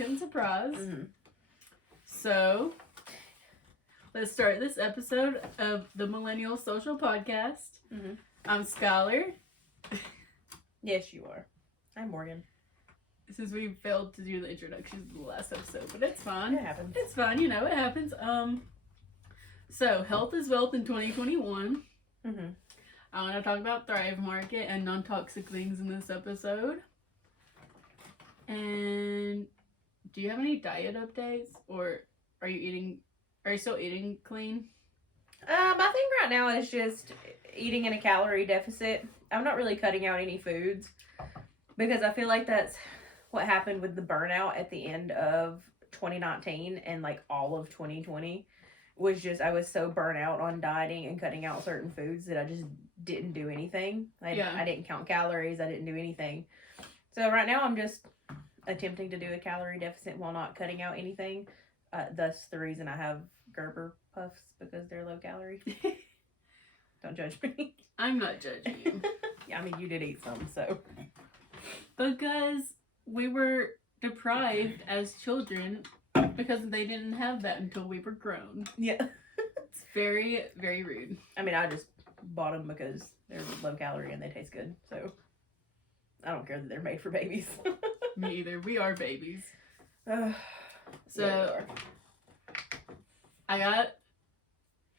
Kitten surprise. Mm-hmm. So, let's start this episode of the Millennial Social Podcast. Mm-hmm. I'm Skylar. Yes, you are. I'm Morgan. Since we failed to do the introductions in the last episode, but it's fine. It happens. It's fine, you know, it happens. So health is wealth in 2021. Mm-hmm. I want to talk about Thrive Market and non-toxic things in this episode. And do you have any diet updates, or are you still eating clean? I think right now it's just eating in a calorie deficit. I'm not really cutting out any foods because I feel like that's what happened with the burnout at the end of 2019 and like all of 2020 was just I was so burnt out on dieting and cutting out certain foods that I just didn't do anything. I didn't count calories. I didn't do anything. So right now I'm just attempting to do a calorie deficit while not cutting out anything. Thus the reason I have Gerber puffs because they're low calorie. Don't judge me. I'm not judging you. Yeah, I mean you did eat some, so. Because we were deprived as children because they didn't have that until we were grown. Yeah. It's very, very rude. I mean, I just bought them because they're low calorie and they taste good, so I don't care that they're made for babies. Me either. We are babies. So Yeah,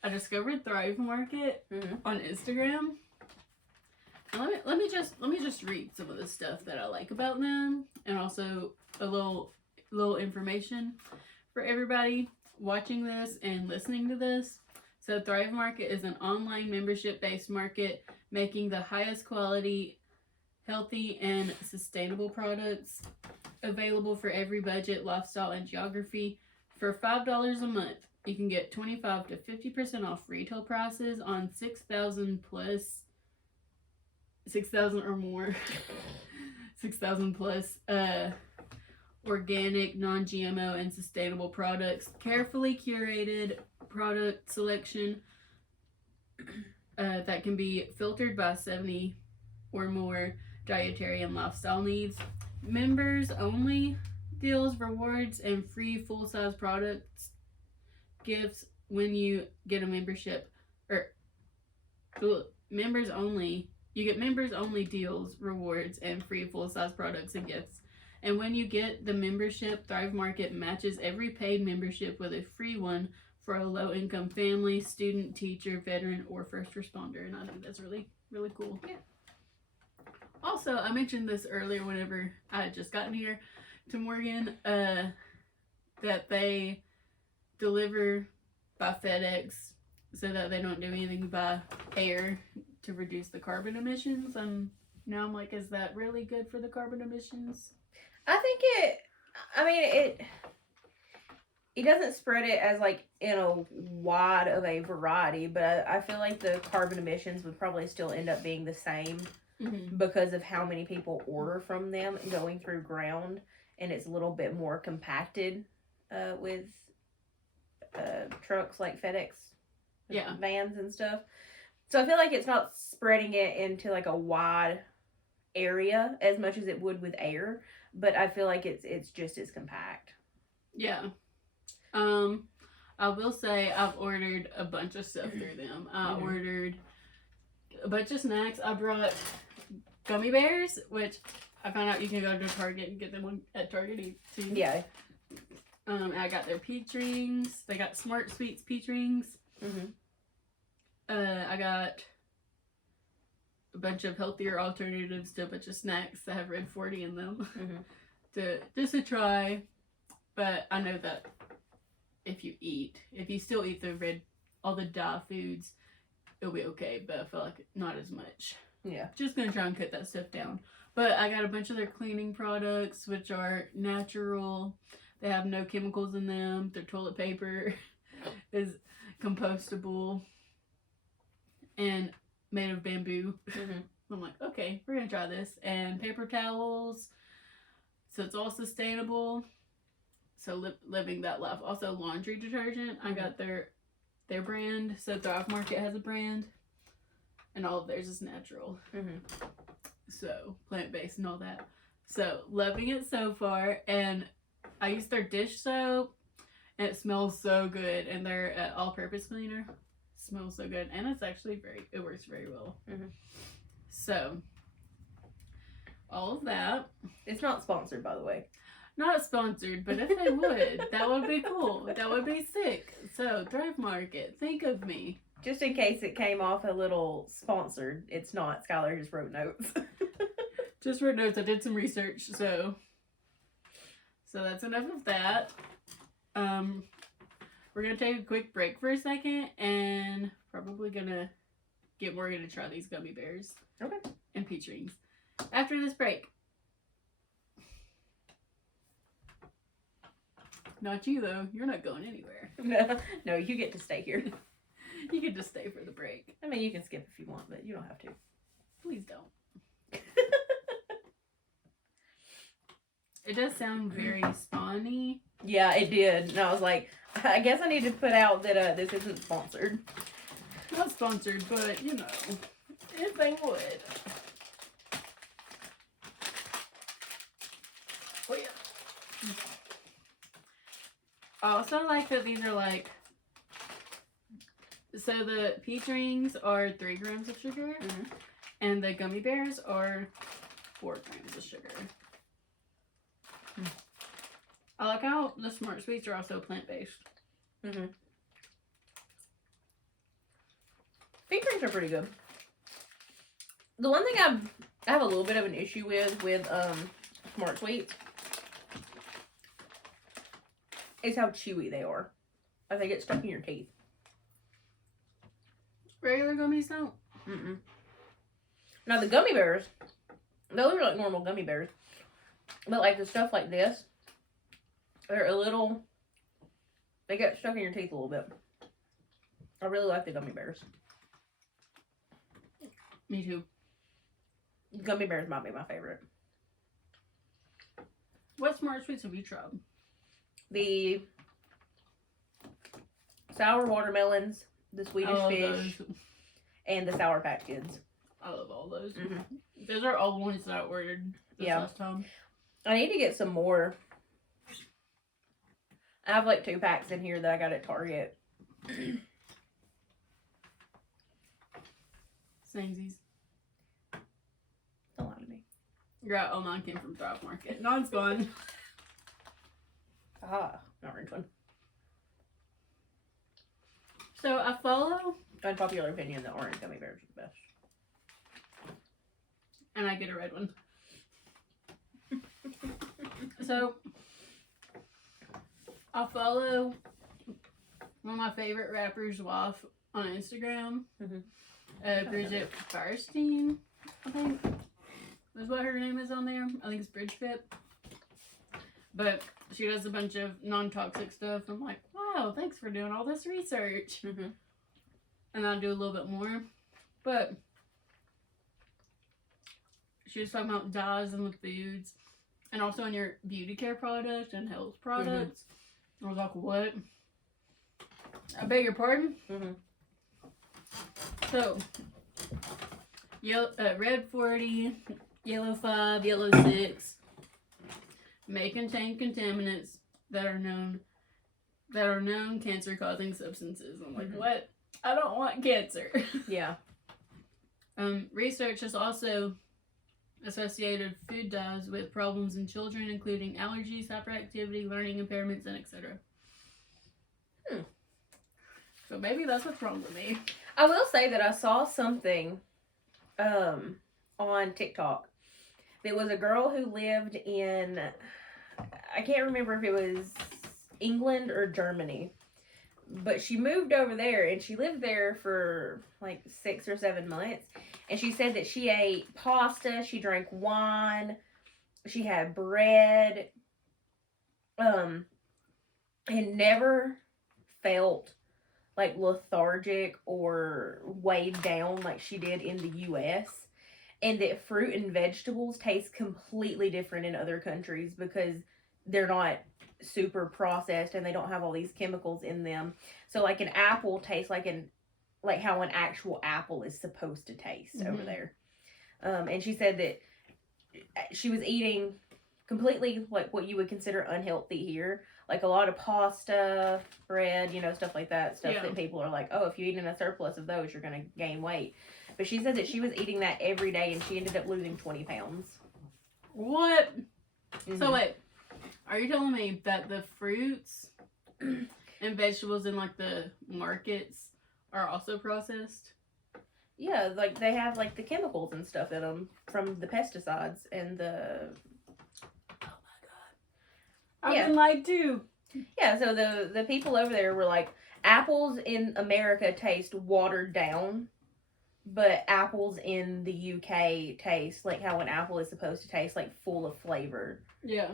I discovered Thrive Market on Instagram. And let me just read some of the stuff that I like about them, and also a little information for everybody watching this and listening to this. So Thrive Market is an online membership-based market making the highest quality, healthy, and sustainable products available for every budget, lifestyle, and geography. For $5 a month, you can get 25 to 50% off retail prices on 6,000 or more, 6,000 plus organic, non-GMO, and sustainable products. Carefully curated product selection that can be filtered by 70 or more dietary and lifestyle needs. Members only deals, rewards, and free full-size products gifts when you get a membership, or members only. You get members only deals, rewards, and free full-size products and gifts. And when you get the membership, Thrive Market matches every paid membership with a free one for a low-income family, student, teacher, veteran, or first responder. And I think that's really, really cool. Yeah. Also, I mentioned this earlier whenever I had just gotten here to Morgan, that they deliver by FedEx so that they don't do anything by air to reduce the carbon emissions. Now I'm like, is that really good for the carbon emissions? I think it doesn't spread it as like in a wide of a variety, but I feel like the carbon emissions would probably still end up being the same because of how many people order from them going through ground, and it's a little bit more compacted with trucks like FedEx vans and stuff. So I feel like it's not spreading it into like a wide area as much as it would with air, but I feel like it's just as compact. Yeah. I will say I've ordered a bunch of stuff through them. I ordered a bunch of snacks. I brought gummy bears, which I found out you can go to Target and get them at Target too. Yeah. I got their peach rings. They got Smart Sweets peach rings. I got a bunch of healthier alternatives to a bunch of snacks that have Red 40 in them to try. But I know that if you still eat all the dye foods, it'll be okay. But I feel like not as much. Yeah. Just gonna try and cut that stuff down. But I got a bunch of their cleaning products, which are natural. They have no chemicals in them. Their toilet paper is compostable and made of bamboo. I'm like, okay, we're gonna try this. And paper towels, so it's all sustainable. So living that life. Also laundry detergent. I got their brand. So Thrive Market has a brand, and all of theirs is natural. So plant-based and all that. So loving it so far. And I use their dish soap, and it smells so good. And their all-purpose cleaner smells so good, and it's actually it works very well. Mm-hmm. So, all of that. It's not sponsored, by the way. Not sponsored, but if they would, that would be cool. That would be sick. So, Thrive Market, think of me. Just in case it came off a little sponsored, it's not. Skylar just wrote notes. Just wrote notes. I did some research, so that's enough of that. We're gonna take a quick break for a second, and probably gonna get Morgan to try these gummy bears. Okay. And peach rings after this break. Not you though. You're not going anywhere. No, you get to stay here. You can just stay for the break. I mean, you can skip if you want, but you don't have to. Please don't. It does sound very spawny. Yeah, it did. And I was like, I guess I need to put out that this isn't sponsored. Not sponsored, but you know, if they would. Oh yeah. I also like that these are like, so the peach rings are 3 grams of sugar, and the gummy bears are 4 grams of sugar. I like how the Smart Sweets are also plant-based. Peach rings are pretty good. The one thing I have a little bit of an issue with Smart Sweets is how chewy they are. Like they get stuck in your teeth. Regular gummies don't. Now the gummy bears, those are like normal gummy bears. But like the stuff like this, they're a little, they get stuck in your teeth a little bit. I really like the gummy bears. Me too. Gummy bears might be my favorite. What Smart Sweets have you tried? The sour watermelons, the Swedish fish, those. and the Sour Patch Kids. I love all those. Those are all the ones that I ordered this last time. I need to get some more. I have like 2 packs in here that I got at Target. Samesies. Don't lie to me. Yeah, all mine came from Thrive Market. Non-spun. Ah, orange one. So I follow, Unpopular opinion, the orange gummy bears are the best. and I get a red one. So I follow one of my favorite rappers' wife on Instagram. Bridget Firestein, I think is what her name is on there. I think it's Bridgefit. But she does a bunch of non-toxic stuff. I'm like, wow, thanks for doing all this research. And I'll do a little bit more. But she was talking about dyes in the foods. And also in your beauty care products and health products. I was like, what? I beg your pardon? So, red 40, yellow 5, yellow 6 may contain contaminants that are known cancer-causing substances. I'm like, what? I don't want cancer. Yeah. Research has also associated food dyes with problems in children, including allergies, hyperactivity, learning impairments, and etc. So maybe that's what's wrong with me. I will say that I saw something on TikTok. There was a girl who lived in, I can't remember if it was England or Germany, but she moved over there and she lived there for like 6 or 7 months. And she said that she ate pasta, she drank wine, she had bread, and never felt like lethargic or weighed down like she did in the US. And that fruit and vegetables taste completely different in other countries because they're not super processed and they don't have all these chemicals in them. So like an apple tastes like how an actual apple is supposed to taste over there. And she said that she was eating completely like what you would consider unhealthy here. Like a lot of pasta, bread, stuff like that. Stuff that people are like, oh, if you eat in a surplus of those, you're going to gain weight. But she said that she was eating that every day and she ended up losing 20 pounds. What? Mm-hmm. So wait, are you telling me that the fruits and vegetables in like the markets are also processed? Yeah, like they have like the chemicals and stuff in them from the pesticides and the... Oh my god. I've been lied to. Yeah, so the people over there were like, apples in America taste watered down, but apples in the UK taste like how an apple is supposed to taste, like full of flavor. Yeah.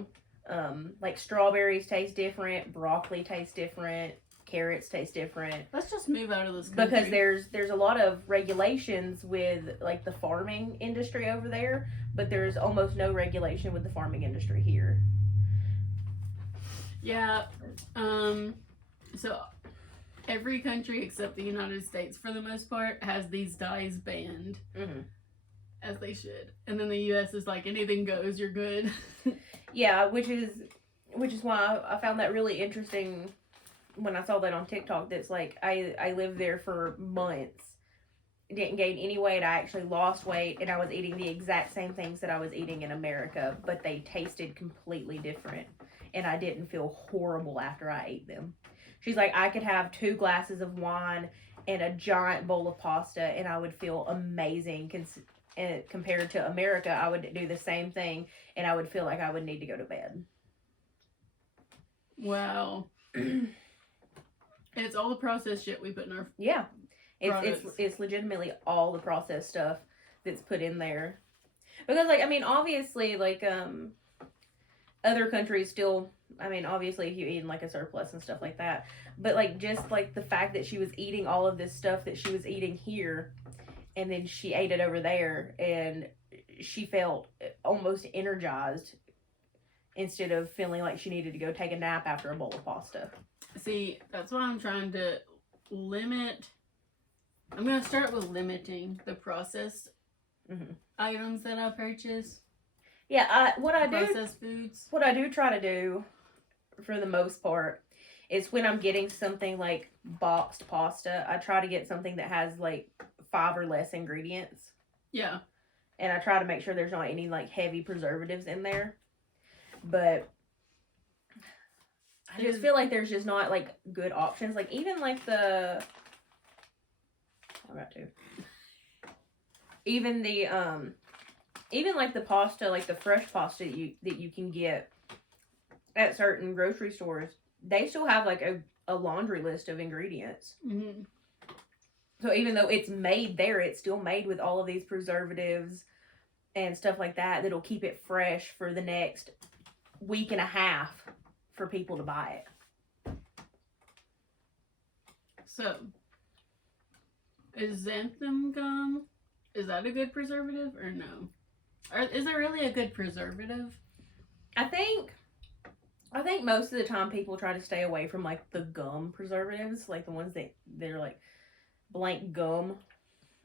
Like strawberries taste different, broccoli tastes different, carrots taste different. Let's just move out of this country. Because there's a lot of regulations with like the farming industry over there, but there's almost no regulation with the farming industry here. Yeah. So every country except the United States, for the most part, has these dyes banned. Mm-hmm. As they should. And then the US is like, anything goes, you're good. Yeah, which is why I found that really interesting when I saw that on TikTok. That's like, I lived there for months, didn't gain any weight, I actually lost weight, and I was eating the exact same things that I was eating in America, but they tasted completely different, and I didn't feel horrible after I ate them. She's like, I could have 2 glasses of wine and a giant bowl of pasta, and I would feel amazing. Compared to America, I would do the same thing, and I would feel like I would need to go to bed. Wow. It's all the processed shit we put in our It's legitimately all the processed stuff that's put in there. Because like, I mean, obviously, like other countries still, I mean, obviously if you eat in like a surplus and stuff like that, but like just like the fact that she was eating all of this stuff that she was eating here, and then she ate it over there, and she felt almost energized instead of feeling like she needed to go take a nap after a bowl of pasta. See, that's why I'm trying to limit. I'm going to start with limiting the processed items that I purchase. Yeah, processed foods. What I do try to do, for the most part, is when I'm getting something like boxed pasta, I try to get something that has like 5 or less ingredients. Yeah. And I try to make sure there's not any like heavy preservatives in there. But I just feel like there's just not like good options. Like even like the even like the pasta, like the fresh pasta that you can get at certain grocery stores, they still have like a laundry list of ingredients. Mm-hmm. So even though it's made there, it's still made with all of these preservatives and stuff like that that'll keep it fresh for the next week and a half for people to buy it. So, is xanthan gum, is that a good preservative or no? Or is it really a good preservative? I think most of the time people try to stay away from like the gum preservatives, like the ones that they're like blank gum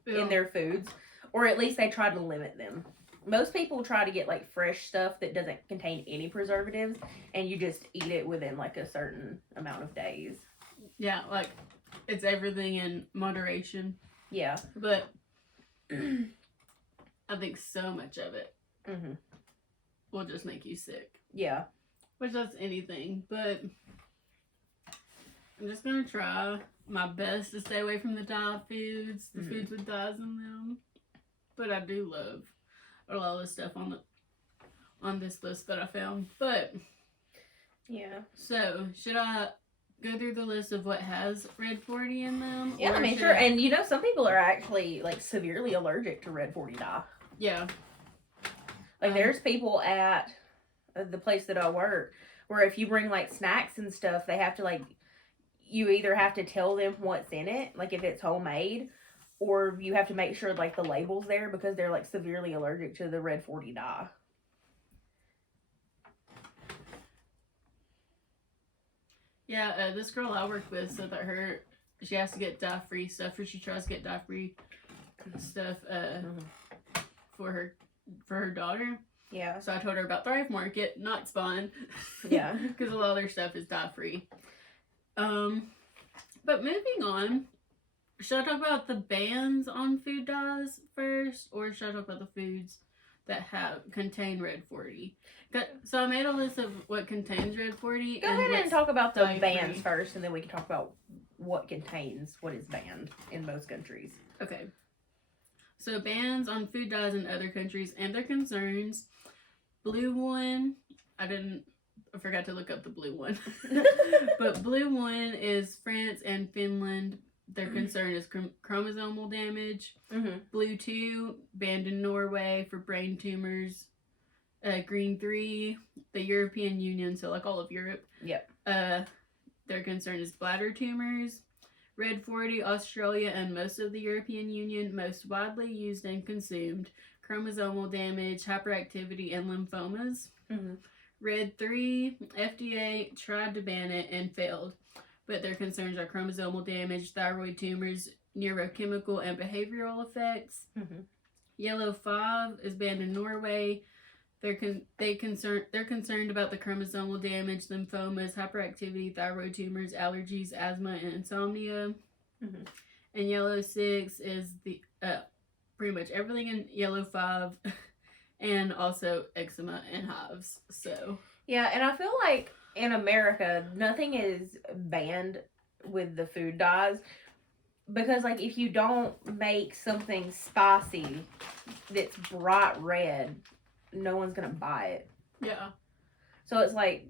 in their foods, or at least they try to limit them. Most people try to get like fresh stuff that doesn't contain any preservatives, and you just eat it within like a certain amount of days. Yeah, like it's everything in moderation. Yeah. But I think so much of it will just make you sick. Yeah. Which that's anything, but I'm just gonna try my best to stay away from the dye foods, the foods with dyes in them. But I do love a lot of the stuff on this list that I found. But yeah. So should I go through the list of what has Red 40 in them? Yeah, I mean, sure. And you know, some people are actually like severely allergic to Red 40 dye. Yeah. Like there's people at the place that I work where if you bring like snacks and stuff, they have to like, you either have to tell them what's in it, like if it's homemade, or you have to make sure like the label's there because they're like severely allergic to the Red 40 dye. Yeah, this girl I work with said that she has to get dye-free stuff, or she tries to get dye-free stuff for her daughter. Yeah. So I told her about Thrive Market, not Spawn. Yeah. Because a lot of their stuff is dye-free. But moving on, should I talk about the bans on food dyes first, or should I talk about the foods that contain Red 40? So I made a list of what contains Red 40. Go ahead and talk about the dye-free. bans first, and then we can talk about what is banned in most countries. Okay. So bans on food dyes in other countries and their concerns. Blue one, I forgot to look up the blue one. But blue one is France and Finland. Their concern is chromosomal damage. Mm-hmm. Blue 2, banned in Norway for brain tumors. Green 3, the European Union, so like all of Europe. Yep. Their concern is bladder tumors. Red 40, Australia, and most of the European Union, most widely used and consumed. Chromosomal damage, hyperactivity, and lymphomas. Mm-hmm. Red 3, FDA tried to ban it and failed, but their concerns are chromosomal damage, thyroid tumors, neurochemical and behavioral effects. Mm-hmm. Yellow 5 is banned in Norway. They're concerned about the chromosomal damage, lymphomas, hyperactivity, thyroid tumors, allergies, asthma, and insomnia. Mm-hmm. And Yellow 6 is the pretty much everything in Yellow 5, and also eczema and hives. So yeah, and I feel like in America, nothing is banned with the food dyes, because like if you don't make something spicy that's bright red, no one's gonna buy it. yeah. So it's like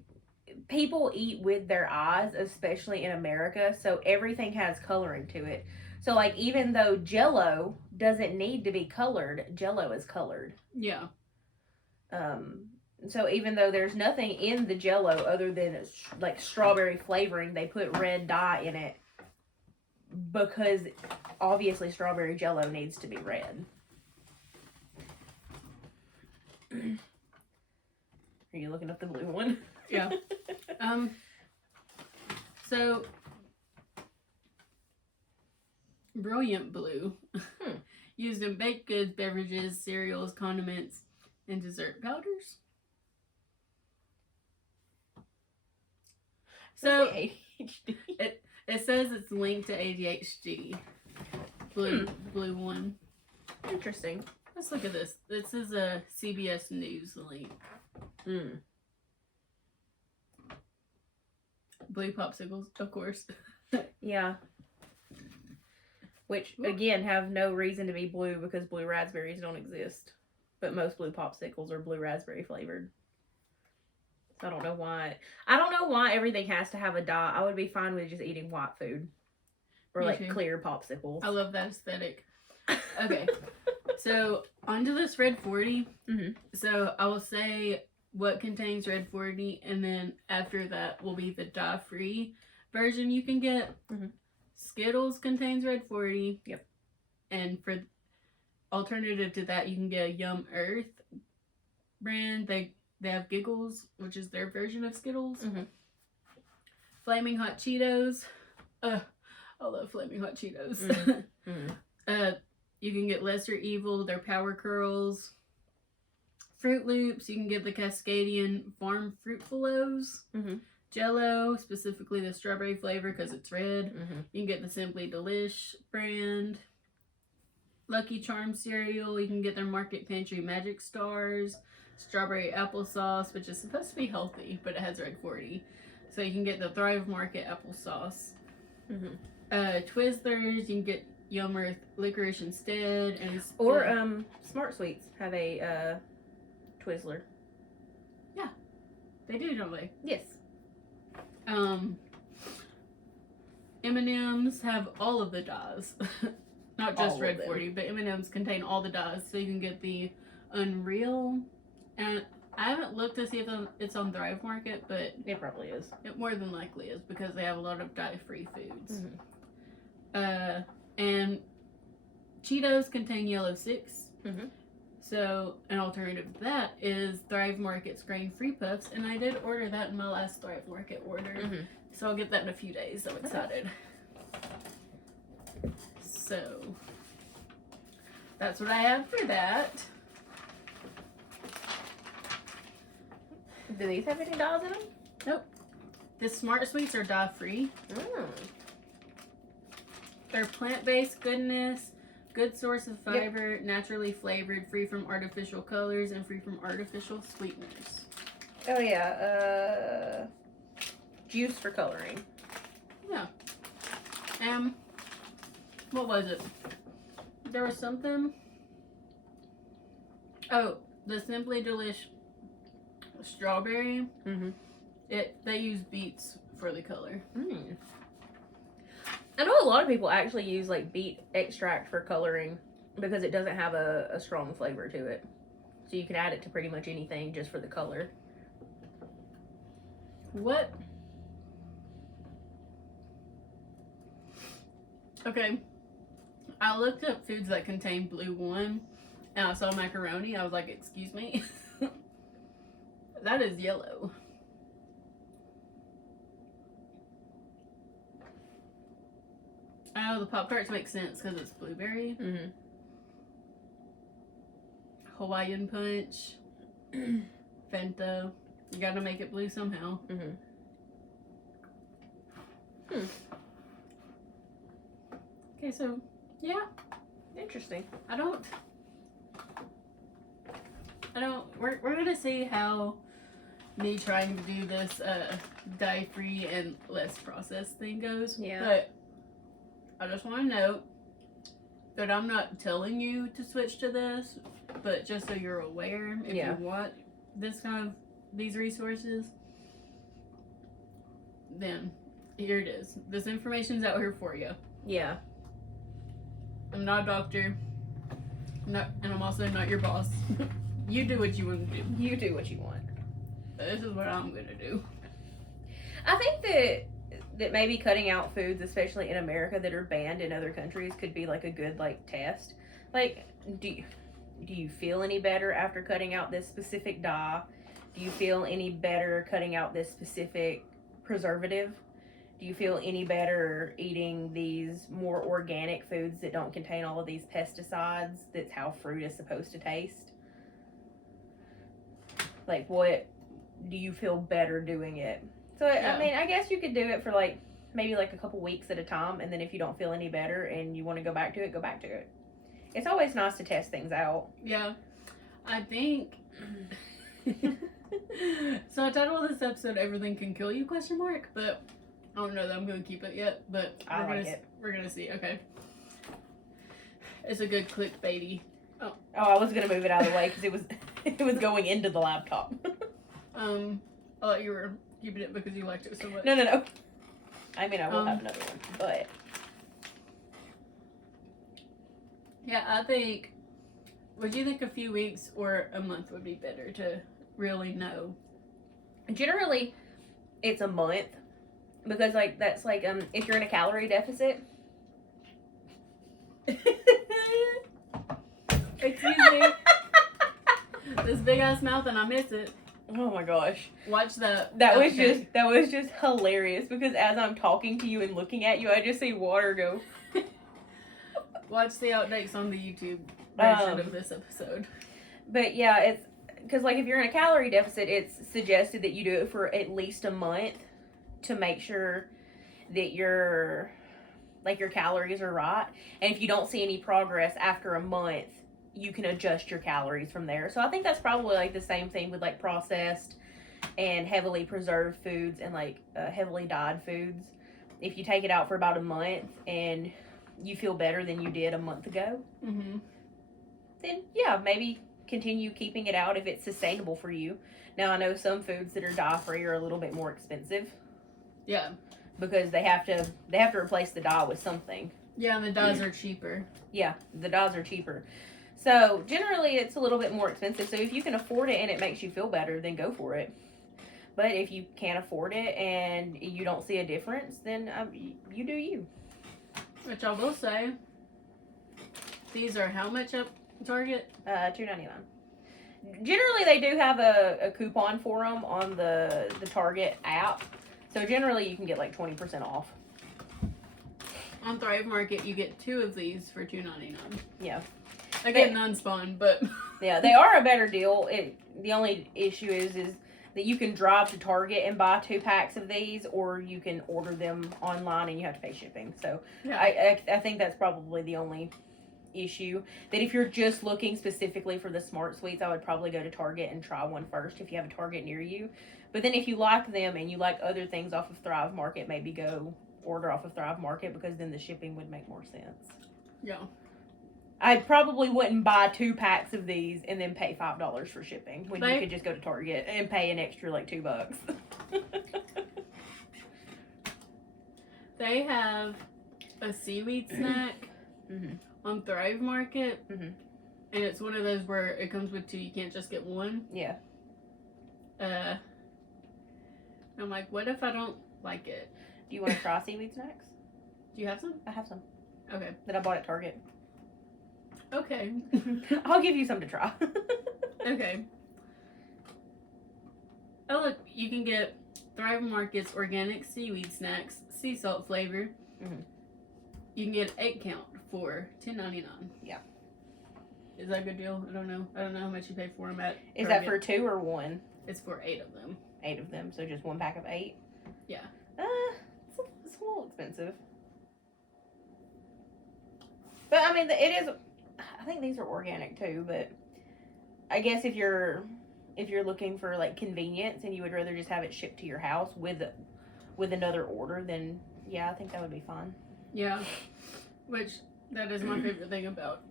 people eat with their eyes, especially in America, so everything has coloring to it. So like even though Jell-O doesn't need to be colored, Jell-O is colored. Yeah. So even though there's nothing in the Jell-O other than like strawberry flavoring, they put red dye in it because obviously strawberry Jell-O needs to be red. Are you looking up the blue one? Yeah. So Brilliant Blue, used in baked goods, beverages, cereals, condiments, and dessert powders. So ADHD. It says it's linked to ADHD. Blue one. Interesting. Let's look at this. This is a CBS News link. Blue popsicles, of course. Yeah. Which, again, have no reason to be blue because blue raspberries don't exist. But most blue popsicles are blue raspberry flavored. So I don't know why. I don't know why everything has to have a dye. I would be fine with just eating white food. Or Me like too. clear popsicles. I love that aesthetic. Okay. So, onto this Red 40. Mm-hmm. So, I will say what contains Red 40, and then after that will be the dye-free version you can get. Mm-hmm. Skittles contains Red 40. Yep. And for alternative to that, you can get a Yum Earth brand. They have Giggles, which is their version of Skittles. Mm-hmm. Flaming Hot Cheetos. I love Flaming Hot Cheetos. Mm-hmm. Mm-hmm. You can get Lesser Evil, their Power Curls. Fruit Loops, you can get the Cascadian Farm Fruitfulos. Mm-hmm. Jell-O, specifically the strawberry flavor because it's red. Mm-hmm. You can get the Simply Delish brand. Lucky Charms cereal, you can get their Market Pantry Magic Stars. Strawberry applesauce, which is supposed to be healthy, but it has Red 40. So you can get the Thrive Market applesauce. Mm-hmm. Twizzlers, you can get Yum Earth licorice instead, and Or Smart Sweets have a Twizzler. Yeah, they do, don't they? Yes. M&M's have all of the dyes, not just All Red of them. 40, but M&M's contain all the dyes, so you can get the Unreal, and I haven't looked to see if it's on Thrive Market, but It probably is. it more than likely is because they have a lot of dye-free foods. Mm-hmm. And Cheetos contain Yellow 6. Mm-hmm. So an alternative to that is Thrive Market's grain-free puffs, and I did order that in my last Thrive Market order. Mm-hmm. So I'll get that in a few days. I'm excited. So that's what I have for that. Do these have any dyes in them? Nope. The Smart Sweets are dye-free. Mm. They're plant-based goodness, good source of fiber, naturally flavored, free from artificial colors, and free from artificial sweeteners. Oh, yeah. Juice for coloring. Yeah. What was it? There was something. Oh, the Simply Delish strawberry. Mm-hmm. They use beets for the color. Mm. I know a lot of people actually use like beet extract for coloring because it doesn't have a strong flavor to it. So you can add it to pretty much anything just for the color. What? Okay. I looked up foods that contain blue one and I saw macaroni. I was like, excuse me? That is yellow. Oh, the Pop-Tarts make sense because it's blueberry. Mm-hmm. Hawaiian Punch. Fanta. You gotta make it blue somehow. Mm-hmm. Okay, so, yeah. Interesting. We're gonna see how me trying to do this dye-free and less processed thing goes. Yeah. But I just want to note that I'm not telling you to switch to this, but just so you're aware, if you want this kind of these resources, then here it is. This information's out here for you. Yeah. I'm not a doctor. And I'm also not your boss. You do what you want to do. You do what you want. This is what I'm gonna do. I think that maybe cutting out foods, especially in America, that are banned in other countries, could be like a good like test. Like, do you feel any better after cutting out this specific dye? Do you feel any better cutting out this specific preservative? Do you feel any better eating these more organic foods that don't contain all of these pesticides? That's how fruit is supposed to taste. Like, what do you feel better doing it? So, I mean, I guess you could do it for like maybe like a couple weeks at a time, and then if you don't feel any better and you want to go back to it, go back to it. It's always nice to test things out. Yeah, I think. So I titled this episode "Everything Can Kill You?" But I don't know that I'm going to keep it yet. But we're gonna see. Okay, it's a good clickbaity. Oh, I was gonna move it out of the way because it was going into the laptop. I thought you were keeping it because you liked it so much. No. I mean, I will have another one, but yeah, I think. Would you think a few weeks or a month would be better to really know? Generally, it's a month because like that's like if you're in a calorie deficit. Excuse me. This big ass mouth and I miss it. Oh my gosh. Watch that. That was just hilarious because as I'm talking to you and looking at you, I just see water go. Watch the outtakes on the YouTube version of this episode. But yeah, it's because like if you're in a calorie deficit, it's suggested that you do it for at least a month to make sure that your calories are right. And if you don't see any progress after a month, you can adjust your calories from there. So I think that's probably like the same thing with like processed and heavily preserved foods and like heavily dyed foods. If you take it out for about a month and you feel better than you did a month ago, then yeah, maybe continue keeping it out if it's sustainable for you. Now I know some foods that are dye free are a little bit more expensive. Yeah. Because they have to replace the dye with something. Yeah, and the dyes are cheaper. Yeah, the dyes are cheaper. So generally it's a little bit more expensive. So if you can afford it and it makes you feel better, then go for it. But if you can't afford it and you don't see a difference, then you do you. Which I will say, these are how much up Target? $2.99. Generally, they do have a coupon for them on the Target app. So generally, you can get like 20% off. On Thrive Market, you get 2 of these for $2.99. Yeah. Again, non-spawn, but yeah, they are a better deal. The only issue is that you can drive to Target and buy 2 packs of these, or you can order them online and you have to pay shipping. So Yeah. I think that's probably the only issue. That if you're just looking specifically for the Smart Sweets, I would probably go to Target and try one first if you have a Target near you. But then if you like them and you like other things off of Thrive Market, maybe go order off of Thrive Market, because then the shipping would make more sense. Yeah. I probably wouldn't buy 2 packs of these and then pay $5 for shipping when you could just go to Target and pay an extra like $2. They have a seaweed snack on Thrive Market, and it's one of those where it comes with 2. You can't just get one. Yeah. I'm like, what if I don't like it? Do you want to try seaweed snacks? Do you have some? I have some. Okay. That I bought at Target. Okay. I'll give you some to try. Okay. Oh, look, you can get Thrive Market's organic seaweed snacks, sea salt flavor. You can get an 8 count for $10.99. Yeah. Is that a good deal? I don't know. I don't know how much you pay for them at Is Target. that for 2 or 1? It's for 8 of them. 8 of them, so just 1 pack of 8? Yeah. It's a little expensive. But, I mean, it is... I think these are organic, too, but... I guess if you're looking for, like, convenience and you would rather just have it shipped to your house with another order, then, yeah, I think that would be fine. Yeah. Which, that is my favorite thing about...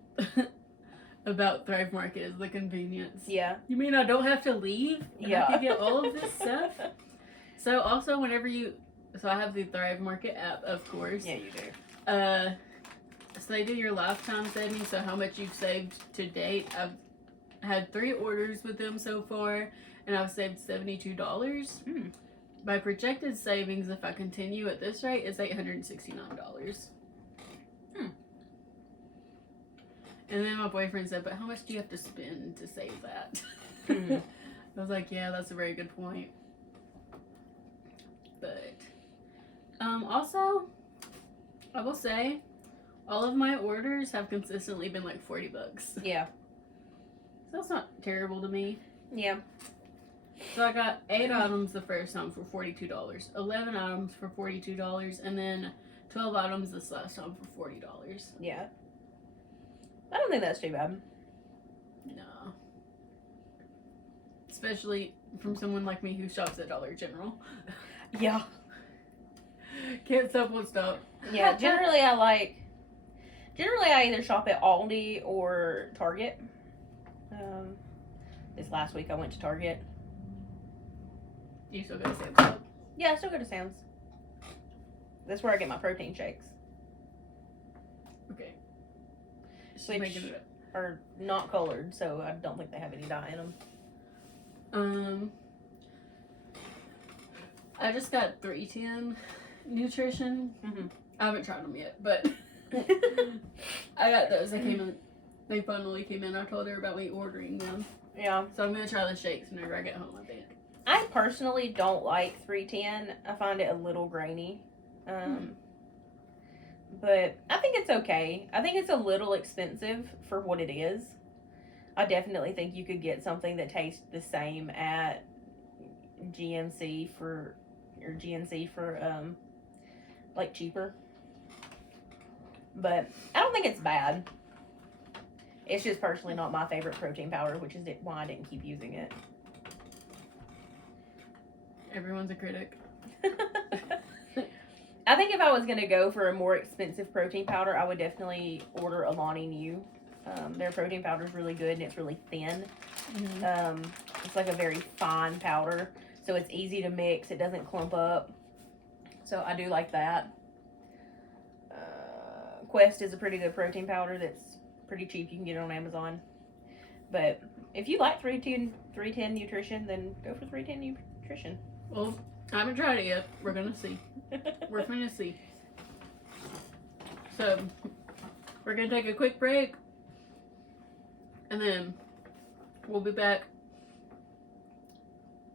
about Thrive Market is the convenience. Yeah. You mean I don't have to leave? Yeah. I can get all of this stuff? So also whenever so I have the Thrive Market app, of course. Yeah, you do. So they do your lifetime savings, so how much you've saved to date. I've had 3 orders with them so far, and I've saved $72. My projected savings, if I continue at this rate, is $869. And then my boyfriend said, but how much do you have to spend to save that? I was like, yeah, that's a very good point. But, also, I will say, all of my orders have consistently been like $40. Yeah. So that's not terrible to me. Yeah. So I got 8 items the first time for $42, 11 items for $42, and then 12 items this last time for $40. Yeah. I don't think that's too bad. No. Especially from someone like me who shops at Dollar General. Yeah. Can't stop, won't stop. Yeah, generally I either shop at Aldi or Target. This last week I went to Target. You still go to Sam's Club? Yeah, I still go to Sam's. That's where I get my protein shakes. Okay. Which are not colored, so I don't think they have any dye in them. I just got 310 Nutrition. I haven't tried them yet, but I got those. They finally came in. I told her about me ordering them. Yeah. So I'm gonna try the shakes whenever I get home, I think. I personally don't like 310. I find it a little grainy. But I think it's okay. I think it's a little expensive for what it is. I definitely think you could get something that tastes the same at GNC for like cheaper. But I don't think it's bad. It's just personally not my favorite protein powder, which is why I didn't keep using it. Everyone's a critic. I think if I was going to go for a more expensive protein powder, I would definitely order Alani Nu. Their protein powder is really good and it's really thin. It's like a very fine powder, so it's easy to mix. It doesn't clump up. So I do like that. Quest is a pretty good protein powder that's pretty cheap. You can get it on Amazon. But if you like 310 Nutrition, then go for 310 Nutrition. Well, I haven't tried it yet. We're gonna see. We're gonna see. So, we're gonna take a quick break. And then we'll be back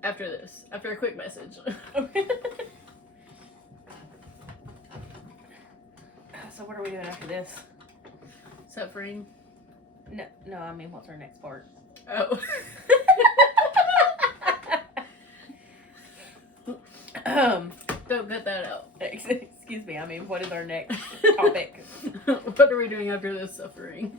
after this. After a quick message. Okay. So what are we doing after this? Suffering. No, I mean, what's our next part? Oh. Don't cut that out. Excuse me. I mean, what is our next topic? What are we doing after this suffering?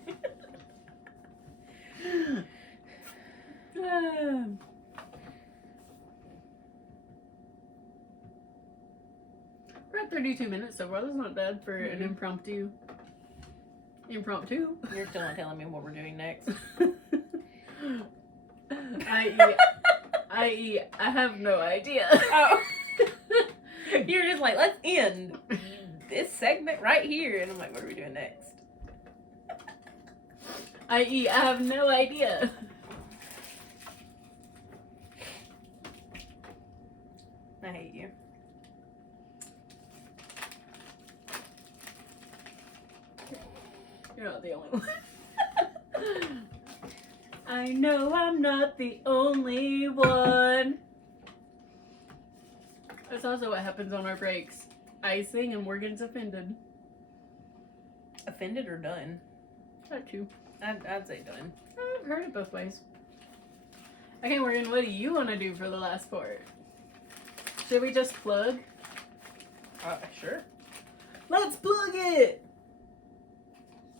We're at 32 minutes so far. That's not bad for an impromptu. You're still not telling me what we're doing next. I have no idea. Oh. You're just like, let's end this segment right here. And I'm like, what are we doing next? I have no idea. I hate you. You're not the only one. I know I'm not the only one. That's also what happens on our breaks. I sing and Morgan's offended. Offended or done? That too. I'd say done. I've heard it both ways. Okay, Morgan, what do you want to do for the last part? Should we just plug? Sure. Let's plug it!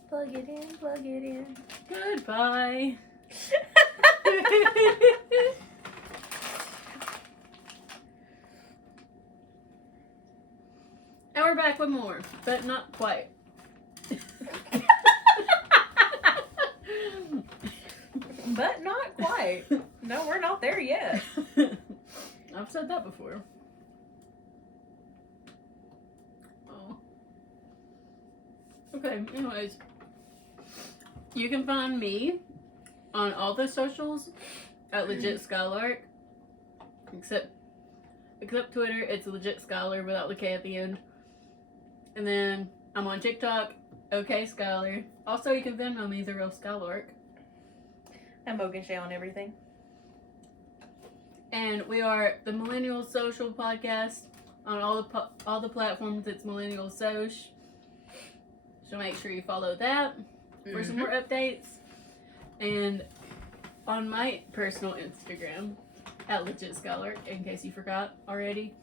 Plug it in, plug it in. Goodbye. And we're back with more, but not quite. But not quite. No, we're not there yet. I've said that before. Oh. Okay, anyways. You can find me on all the socials at Legit Skylark. Except Twitter, it's Legit Skylar without the K at the end. And then I'm on TikTok, OK Skylar. Also, you can Venmo me, The Real Skylark. I'm Mogan Shay on everything. And we are the Millennial Social podcast on all the platforms. It's Millennial Soch. So make sure you follow that for some more updates. And on my personal Instagram, at Legit Scholar, in case you forgot already.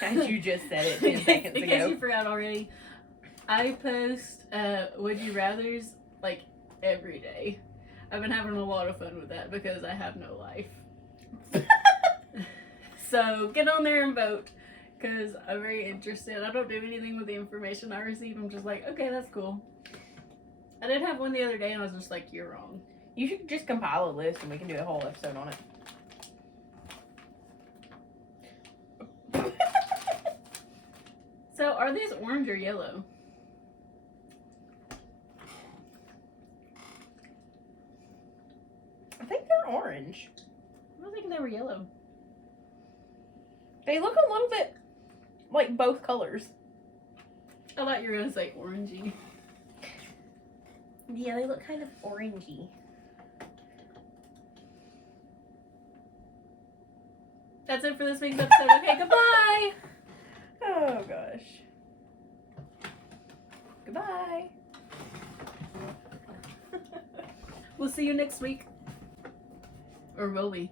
And you just said it 10 seconds ago. In case you forgot already, I post Would You Rathers like every day. I've been having a lot of fun with that because I have no life. So get on there and vote because I'm very interested. I don't do anything with the information I receive. I'm just like, okay, that's cool. I did have one the other day and I was just like, you're wrong. You should just compile a list and we can do a whole episode on it. So are these orange or yellow? I think they're orange. I was thinking they were yellow. They look a little bit like both colors. I thought you were going to say orangey. Yeah, they look kind of orangey. That's it for this week's episode. Okay, goodbye! Oh, gosh. Goodbye. We'll see you next week. Or will we?